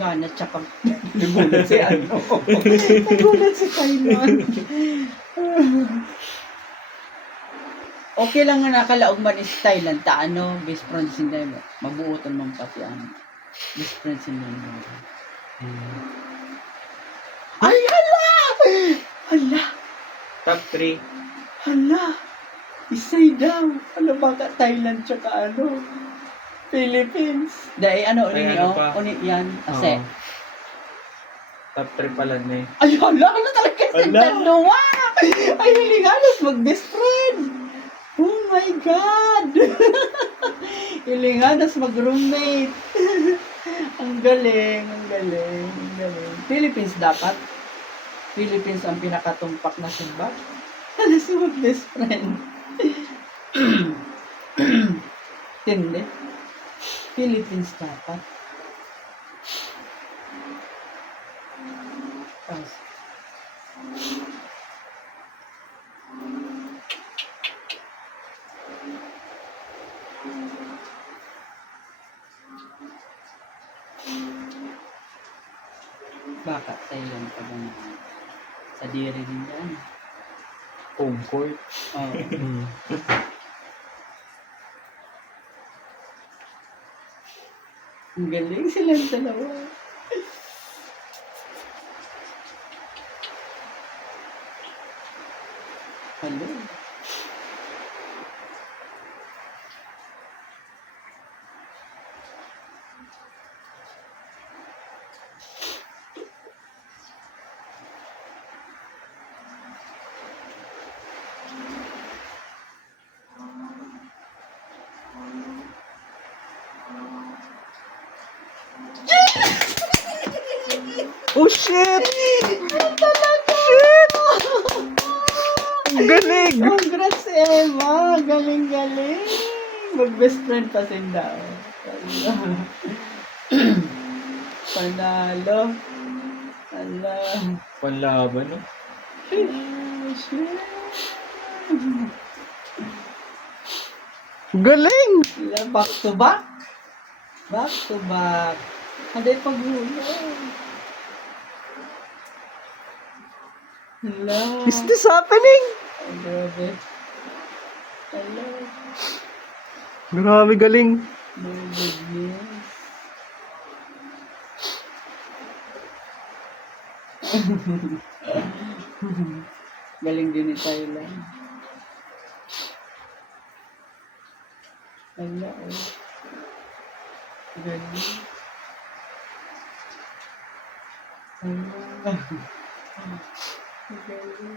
gana, tsaka nagulat si ano. Nagulat si Kailan. Okay lang nga nakalaog man is Thailand, ta ano, best friend sinday mo. Mabuotan mong pati ang best friend sinday mo. Ay, hala! Hala! Top 3. Hala! Isay daw. Ano baka Thailand tsaka ano? Philippines. Dahil ano, Ay, uni ano o? pa? Uni yan. Ase. Oo. Top 3 pala na eh. Ay, hala! Ano talaga si Hala! dalawa? Ay, hilinganas mag-best friend. Oh my God! Hilinganas mag-roommate. Ang galing, ang galing, ang galing. Philippines dapat. Philippines ang pinakatumpak na simbag. Ano si mag-best friend? Tindi. Philippines dapat. Pas. Baka Thailand pa ba na? Sa diri din yan. Home court. Oh. Ang galing silang dalawa. Hello. Oh shit! Talaga! Shit! Ang galing! Congrats, Emma! Galing-galing! Mag-best friend pa sila. Panalo. Ala. Panlaban, no? Oh, shit. Galing! Sila back to back. Back to back. Hindi paghulog. Hello. Is this happening? Ay, grabe. Hello. Grabe galing. My goodness. Galing din ni Thailand. Hello. Galing. Hello. Galing.